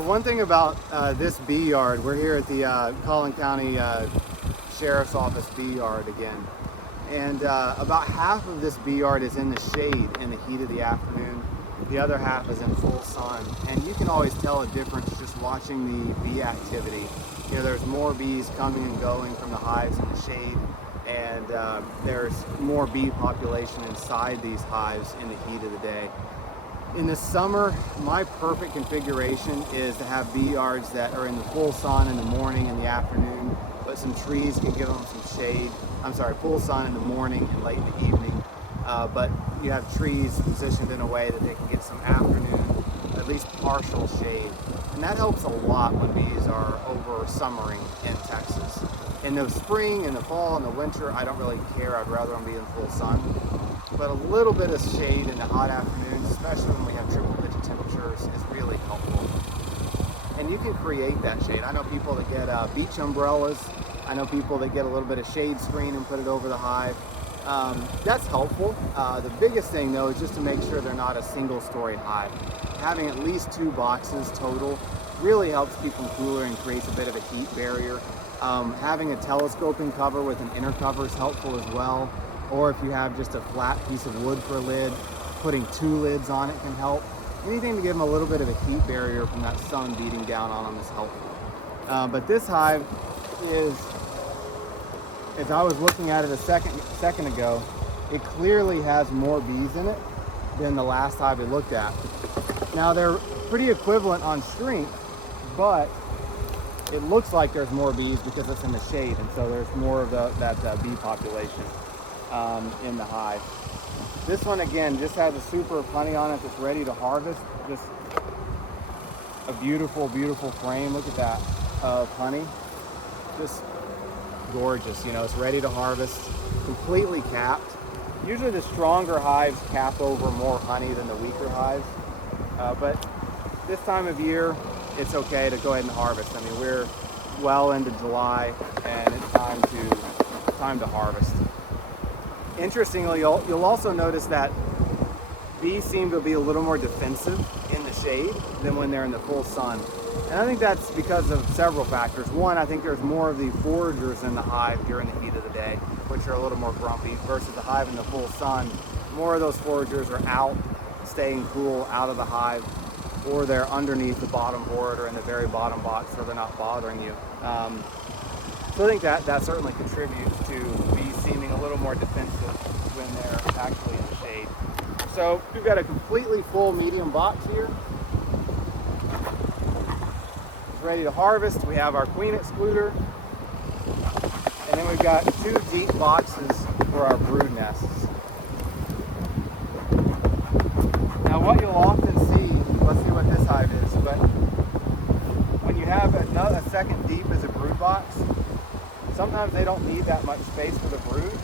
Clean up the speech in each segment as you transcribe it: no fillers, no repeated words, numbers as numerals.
So one thing about this bee yard, we're here at the Collin County Sheriff's Office bee yard again. And about half of this bee yard is in the shade in the heat of the afternoon. The other half is in full sun. And you can always tell a difference just watching the bee activity. You know, there's more bees coming and going from the hives in the shade. And there's more bee population inside these hives in the heat of the day. In the summer, my perfect configuration is to have bee yards that are in the full sun in the morning and the afternoon, but some trees can give them some shade. I'm sorry, full sun in the morning and late in the evening, but you have trees positioned in a way that they can get some afternoon, at least partial shade. And that helps a lot when bees are over summering in Texas. In the spring, in the fall, in the winter, I don't really care. I'd rather them be in full sun. But a little bit of shade in the hot afternoons, especially when we have triple-digit temperatures, is really helpful. And you can create that shade. I know people that get beach umbrellas. I know people that get a little bit of shade screen and put it over the hive. That's helpful. The biggest thing, though, is just to make sure they're not a single-story hive. Having at least 2 boxes total really helps keep them cooler and creates a bit of a heat barrier. Having a telescoping cover with an inner cover is helpful as well. Or if you have just a flat piece of wood for a lid, putting 2 lids on it can help. Anything to give them a little bit of a heat barrier from that sun beating down on them is helpful. But this hive is, as I was looking at it a second ago, it clearly has more bees in it than the last hive we looked at. Now they're pretty equivalent on strength, but it looks like there's more bees because it's in the shade, and so there's more of that bee population in the hive. This one again just has a super of honey on it that's ready to harvest. Just a beautiful, beautiful frame. Look at that of honey. Just gorgeous. You know, it's ready to harvest. Completely capped. Usually the stronger hives cap over more honey than the weaker hives, but this time of year it's okay to go ahead and harvest. I mean, we're well into July and it's time to harvest. Interestingly, you'll also notice that bees seem to be a little more defensive in the shade than when they're in the full sun. And I think that's because of several factors. One, I think there's more of the foragers in the hive during the heat of the day, which are a little more grumpy, versus the hive in the full sun. More of those foragers are out, staying cool, out of the hive, or they're underneath the bottom board or in the very bottom box so they're not bothering you. So I think that certainly contributes to bees seeming a little more defensive when they're actually in the shade. So we've got a completely full medium box here. It's ready to harvest. We have our queen excluder. And then we've got 2 deep boxes for our brood nests. Now what you'll often see, let's see what this hive is, but when you have a second deep as a brood box, sometimes they don't need that much space for the brood,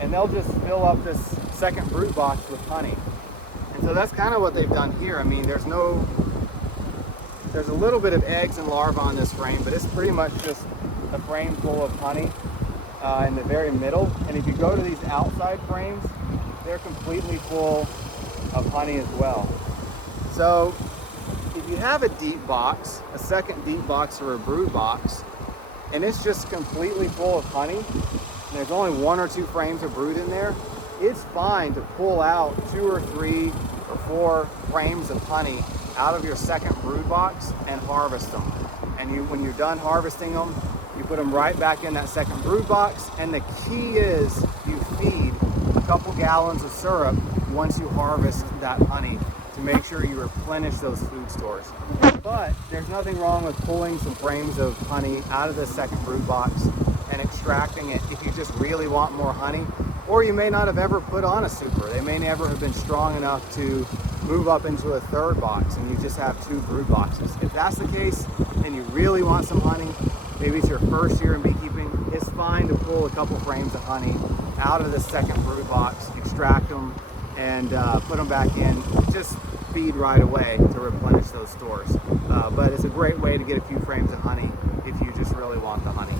and they'll just fill up this second brood box with honey. And so that's kind of what they've done here. I mean, there's a little bit of eggs and larvae on this frame, but it's pretty much just a frame full of honey in the very middle. And if you go to these outside frames, they're completely full of honey as well. So if you have a deep box, a second deep box or a brood box, and it's just completely full of honey, and there's only 1 or 2 frames of brood in there, it's fine to pull out 2 or 3 or 4 frames of honey out of your second brood box and harvest them. And when you're done harvesting them, you put them right back in that second brood box, and the key is you feed a couple gallons of syrup once you harvest that honey to make sure you replenish those food stores. But there's nothing wrong with pulling some frames of honey out of the second brood box and extracting it if you just really want more honey, or you may not have ever put on a super. They may never have been strong enough to move up into a 3rd box and you just have 2 brood boxes. If that's the case and you really want some honey, maybe it's your first year in beekeeping, it's fine to pull a couple frames of honey out of the second brood box, extract them, and put them back in. Just feed right away to replenish those stores. But it's a great way to get a few frames of honey if you just really want the honey.